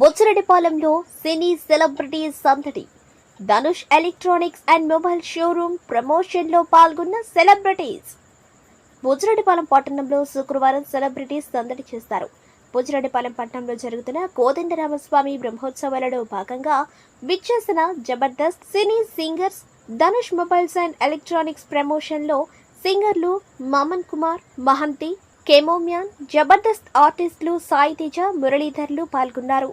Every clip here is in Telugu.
బొచ్చిరెడ్డిపాలెంలో సినీ సెలబ్రిటీ సందడి. Dhanush electronics and mobile showroom ప్రమోషన్లో పాల్గొన్న సెలబ్రిటీస్. బుజ్జిరెడ్డిపాలెం పట్టణంలో శుక్రవారం సెలబ్రిటీస్ సందడి చేస్తారు. బుజ్జిరెడ్డిపాలెం పట్టణంలో జరుగుతున్న కోదండరామస్వామి బ్రహ్మోత్సవాలలో భాగంగా విచ్చేసిన Jabardasth cine singers Dhanush mobiles and electronics ప్రమోషన్లో సింగర్లు మమన్ కుమార్ మహంతి కెమోమ్యాన్ జబర్దస్త్ ఆర్టిస్టులు సాయి తేజ మురళీధర్లు పాల్గొన్నారు.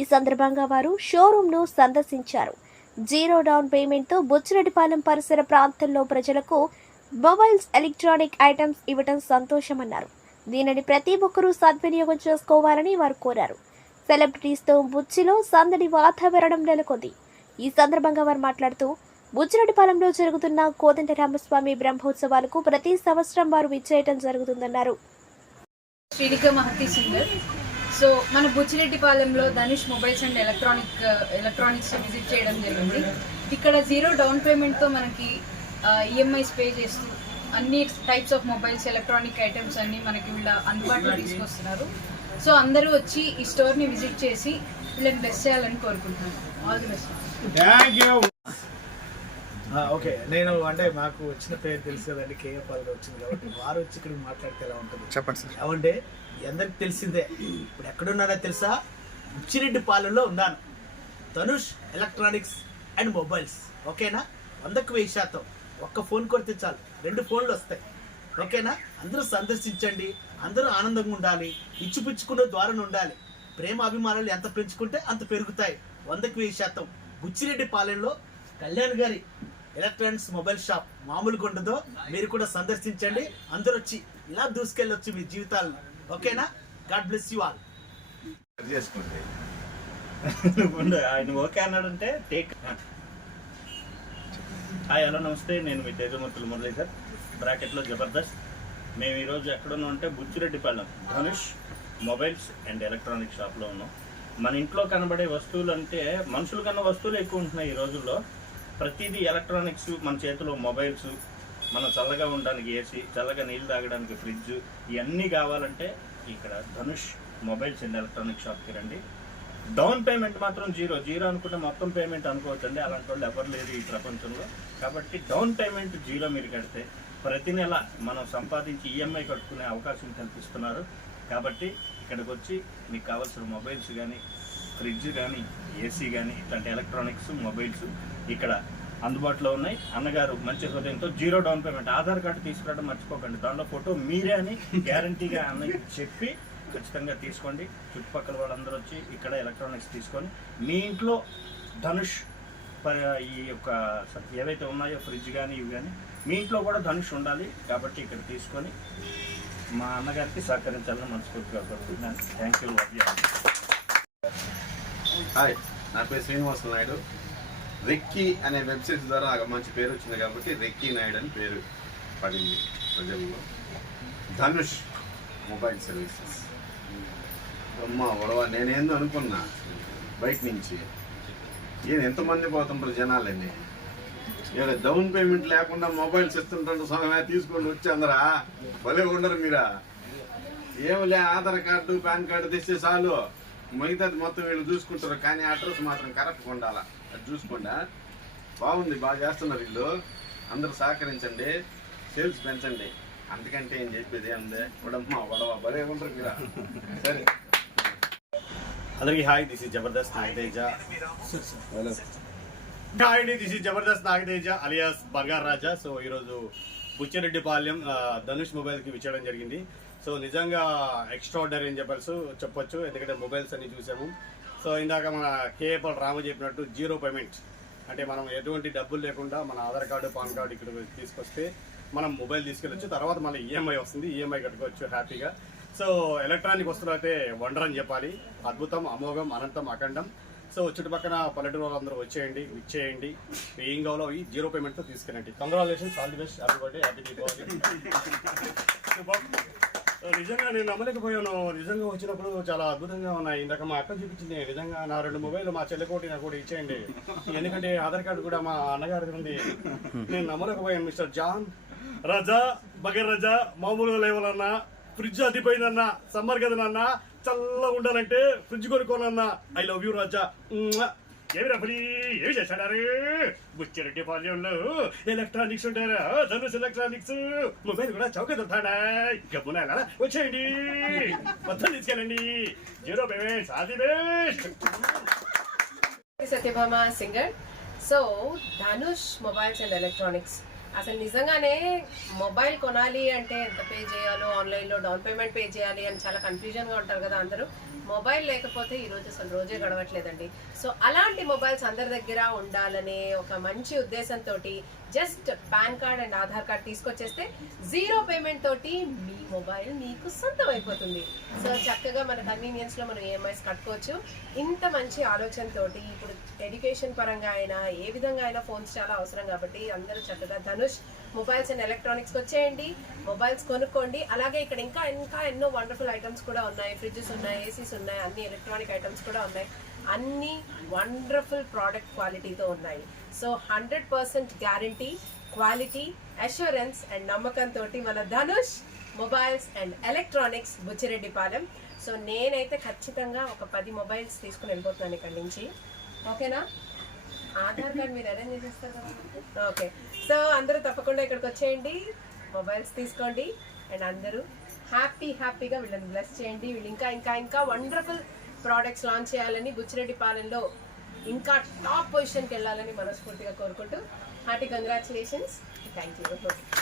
ఈ సందర్భంగా వారు షోరూంను సందర్శించారు. జీరో డౌన్ పేమెంట్తో బుచ్చిరెడ్డిపాలెం పరిసర ప్రాంతంలో ప్రజలకు మొబైల్స్ ఎలక్ట్రానిక్ ఐటమ్స్ ఇవ్వటం సంతోషమన్నారు. దీనిని ప్రతి ఒక్కరూ సద్వినియోగం చేసుకోవాలని వారు కోరారు. సెలబ్రిటీస్తో బుచ్చిలో సందడి వాతావరణం నెలకొంది. ఈ సందర్భంగా వారు మాట్లాడుతూ బుచ్చిరెడ్డిపాలెంలో జరుగుతున్న కోదండ రామస్వామి బ్రహ్మోత్సవాలకు ప్రతి సంవత్సరం వారు విచ్చేయటం జరుగుతుందన్నారు. శ్రీనిక మహతి సుందర్ సో మన బుచ్చిరెడ్డిపాలెంలో Dhanush mobiles and electronic electronics visit చేయడం జరిగింది. ఇక్కడ జీరో డౌన్ పేమెంట్తో మనకి ఈఎంఐస్ పే చేస్తూ అన్ని types of mobiles electronic items అన్ని మనకి వీళ్ళ అందుబాటులో తీసుకొస్తున్నారు. సో అందరూ వచ్చి ఈ స్టోర్ని విజిట్ చేసి వీళ్ళని బెస్ట్ చేయాలని కోరుకుంటున్నాను. All the best okay. నేను అంటే మాకు వచ్చిన పేరు తెలుసు కదండి కేఏ పాల్గా వచ్చింది కాబట్టి వారు వచ్చి ఇక్కడ మాట్లాడితే ఎలా ఉంటుంది? చెప్పండి సార్. ఏమంటే అందరికి తెలిసిందే. ఇప్పుడు ఎక్కడున్నారో తెలుసా? ఉచ్చిరెడ్డి పాలెంలో ఉన్నాను. Dhanush electronics and mobiles. ఓకేనా? వందకు వెయ్యి శాతం. ఒక్క ఫోన్ కొడితే చాలు. రెండు ఫోన్లు వస్తాయి. ఓకేనా? అందరూ సందర్శించండి. అందరూ ఆనందంగా ఉండాలి. ఇచ్చిపుచ్చుకునే ద్వారా ఉండాలి. ప్రేమ అభిమానాలు ఎంత పెంచుకుంటే అంత పెరుగుతాయి. వందకు వెయ్యి శాతం. బుచ్చిరెడ్డి పాలెంలో కళ్యాణ్ గారి ఎలక్ట్రానిక్స్ మొబైల్ షాప్ మామూలుగా ఉండదో మీరు కూడా సందర్శించండి. అందరూ వచ్చి ఇలా దూసుకెళ్ళొచ్చు మీ జీవితాలను. ఓకేనా? God bless you all. చేసుకోండి. ఆయన ఓకే అన్నాడంటే టేక్ హాయ్ హలో నమస్తే. నేను మీ తేజమూర్తులు మురళీధర్ బ్రాకెట్లో జబర్దస్త్. మేము ఈరోజు ఎక్కడున్నాం అంటే Buchireddypalem. Dhanush mobiles and electronic షాప్లో ఉన్నాం. మన ఇంట్లో కనబడే వస్తువులు అంటే మనుషుల కన్నా వస్తువులు ఎక్కువ ఉంటున్నాయి ఈ రోజుల్లో. ప్రతిదీ ఎలక్ట్రానిక్స్ మన చేతిలో మొబైల్స్ మనం చల్లగా ఉండడానికి ఏసీ చల్లగా నీళ్ళు తాగడానికి ఫ్రిడ్జ్ ఇవన్నీ కావాలంటే ఇక్కడ ధనుష్ మొబైల్స్ అండ్ ఎలక్ట్రానిక్ షాప్కి రండి. డౌన్ పేమెంట్ మాత్రం జీరో జీరో అనుకుంటే మొత్తం పేమెంట్ అనుకోవచ్చండి. అలాంటి వాళ్ళు ఎవరు లేరు ఈ ప్రపంచంలో. కాబట్టి డౌన్ పేమెంట్ జీరో మీరు కడితే ప్రతి నెల మనం సంపాదించి ఈఎంఐ కట్టుకునే అవకాశం కల్పిస్తున్నారు. కాబట్టి ఇక్కడికి వచ్చి మీకు కావాల్సిన మొబైల్స్ కానీ ఫ్రిడ్జ్ కానీ ఏసీ కానీ ఇట్లాంటి ఎలక్ట్రానిక్స్ మొబైల్స్ ఇక్కడ అందుబాటులో ఉన్నాయి. అన్నగారు మంచి హృదయంతో zero down payment. Aadhaar card తీసుకురావడం మర్చిపోకండి. దానిలో ఫోటో మీరే అని గ్యారంటీగా అన్న చెప్పి ఖచ్చితంగా తీసుకోండి. చుట్టుపక్కల వాళ్ళందరూ వచ్చి ఇక్కడ ఎలక్ట్రానిక్స్ తీసుకొని మీ ఇంట్లో ధనుష్ ఈ యొక్క ఏవైతే ఉన్నాయో ఫ్రిడ్జ్ కానీ ఇవి కానీ మీ ఇంట్లో కూడా ధనుష్ ఉండాలి కాబట్టి ఇక్కడ తీసుకొని మా అన్నగారికి సహకరించాలని మనస్ఫూర్తిగా కోరుకుంటున్నాను. థ్యాంక్ యూ హాయ్ నా పేరు శ్రీనివాస నాయుడు. రెక్కీ అనే వెబ్సైట్ ద్వారా మంచి పేరు వచ్చింది కాబట్టి రెక్కీ నాయుడు అని పేరు పడింది ప్రజల్లో. Dhanush mobile services. అమ్మ ఒడవ నేనేందో అనుకున్నా. బయట నుంచి. ఈయన ఎంతమంది పోతుంటారు జనాలని? ఇక్కడ డౌన్ పేమెంట్ లేకుండా మొబైల్స్ ఇస్తుంటారు స్వామి తీసుకోండి వచ్చి అందరా భలే ఉండరు మీరా ఏమిలే ఆధార్ కార్డు పాన్ కార్డు తెస్తే చాలు. మిగతాది మొత్తం వీళ్ళు చూసుకుంటారు కానీ అడ్రస్ మాత్రం కరెక్ట్గా ఉండాలా? అది చూసుకోండా? బాగుంది బాగా చేస్తున్నారు వీళ్ళు. అందరూ సహకరించండి సేల్స్ పెంచండి. అందుకంటే ఏం చెప్పేది ఏముంది ఉడమ్మ వడవ భలే ఉంటారు మీరా సరే. అందరికీ hi this is Jabardasth Nagateja. Hi అండి this is Jabardasth Nagateja alias Bangaru Raja. So ఈరోజు బుచ్చిరెడ్డిపాలెం ధనుష్ మొబైల్కి విచ్చడం జరిగింది. సో నిజంగా ఎక్స్ట్రాడనరీ అని చెప్పచ్చు చెప్పొచ్చు. ఎందుకంటే మొబైల్స్ అన్ని చూసాము. సో ఇందాక మన కేఏపల్ రాము చెప్పినట్టు జీరో పేమెంట్. అంటే మనం ఎటువంటి డబ్బులు లేకుండా మన ఆధార్ కార్డు పాన్ కార్డు ఇక్కడ తీసుకొస్తే మనం మొబైల్ తీసుకెళ్ళొచ్చు. తర్వాత మన ఈఎంఐ వస్తుంది. ఈఎంఐ కట్టుకోవచ్చు హ్యాపీగా. సో ఎలక్ట్రానిక్ వస్తువులు అయితే వండర్ అని చెప్పాలి. అద్భుతం అమోఘం అనంతం అఖండం. సో చుట్టుపక్కల పల్లెటూరు వాళ్ళందరూ వచ్చేయండి ఇచ్చేయండి ఏం కావాలో అవి జీరో పేమెంట్తో తీసుకెళ్ళండి. Congratulations all the best happy birthday happy Deepavali నిజంగా నేను నమ్మలేకపోయాను. నిజంగా వచ్చినప్పుడు చాలా అద్భుతంగా ఉన్నాయి. ఇందాక మా అక్క చూపించింది. నిజంగా నా రెండు మొబైల్ మా చెల్లెకోటి నాకు కూడా ఇచ్చేయండి. ఎందుకంటే ఆధార్ కార్డు కూడా మా అన్నగారి ఉంది. నేను నమ్మలేకపోయాను మిస్టర్ జాన్. రజా బగర్ రజా మామూలుగా లేవాలన్నా ఫ్రిడ్జ్ అదిపోయిందన్న సమ్మర్ కదనన్నా చల్లగా ఉండాలంటే fridge కొనుక్కోనన్నా. I love you Raja. మ్మ్. ఏమి రఫరీ ఏమి చేశాడారు బుచ్చిరెడ్డి పాలెంలో ఎలక్ట్రానిక్స్ ఉంటారా? ధనుష్ ఎలక్ట్రానిక్స్ మొబైల్ కూడా చౌక దొరుకుతాడా గబ్బున ఎలా? వచ్చేయండి. మొత్తం తీసుకెళ్ళండి. Zero payments all best Satyabhama singer. So Dhanush mobiles and electronics అసలు నిజంగానే మొబైల్ కొనాలి అంటే ఎంత పే చేయాలో ఆన్లైన్లో డౌన్ పేమెంట్ పే చేయాలి అని చాలా కన్ఫ్యూజన్గా ఉంటారు కదా అందరూ. మొబైల్ లేకపోతే ఈరోజు అసలు రోజే గడవట్లేదండి. సో అలాంటి మొబైల్స్ అందరి దగ్గర ఉండాలనే ఒక మంచి ఉద్దేశంతో just PAN card and Aadhaar card తీసుకొచ్చేస్తే zero payment తోటి మీ మొబైల్ మీకు సొంతం అయిపోతుంది సో చక్కగా మన కన్వీనియన్స్లో మనం ఈఎంఐస్ కట్టుకోవచ్చు. ఇంత మంచి ఆలోచనతోటి ఇప్పుడు ఎడ్యుకేషన్ పరంగా అయినా ఏ విధంగా అయినా ఫోన్స్ చాలా అవసరం కాబట్టి అందరూ చక్కగా ధనుష్ మొబైల్స్ అండ్ ఎలక్ట్రానిక్స్కి వచ్చేయండి మొబైల్స్ కొనుక్కోండి. అలాగే ఇక్కడ ఇంకా ఇంకా ఎన్నో వండర్ఫుల్ ఐటమ్స్ కూడా ఉన్నాయి. ఫ్రిడ్జెస్ ఉన్నాయి ఏసీస్ ఉన్నాయి అన్ని ఎలక్ట్రానిక్ ఐటమ్స్ కూడా ఉన్నాయి. అన్ని వండర్ఫుల్ ప్రోడక్ట్ క్వాలిటీతో ఉన్నాయి. So hundred percent guarantee quality assurance and నమ్మకంతో మన Dhanush mobiles and electronics Buchireddypalem. So నేనైతే ఖచ్చితంగా ఒక పది మొబైల్స్ తీసుకుని వెళ్ళిపోతున్నాను ఇక్కడి నుంచి. ఓకేనా? ఆధార్ కార్డ్ మీరు అరేంజ్ చేసేస్తారు? కదా ఓకే ah, సో అందరూ తప్పకుండా ఇక్కడికి వచ్చేయండి. మొబైల్స్ తీసుకోండి. అండ్ అందరూ హ్యాపీ హ్యాపీగా వీళ్ళని బ్లెస్ చేయండి. వీళ్ళు ఇంకా ఇంకా ఇంకా వండర్ఫుల్ ప్రోడక్ట్స్ లాంచ్ చేయాలని బుచ్చిరెడ్డి పాలెంలో ఇంకా టాప్ పొజిషన్కి వెళ్ళాలని మనస్ఫూర్తిగా కోరుకుంటూ హార్టీ కంగ్రాచులేషన్స్ థ్యాంక్ యూ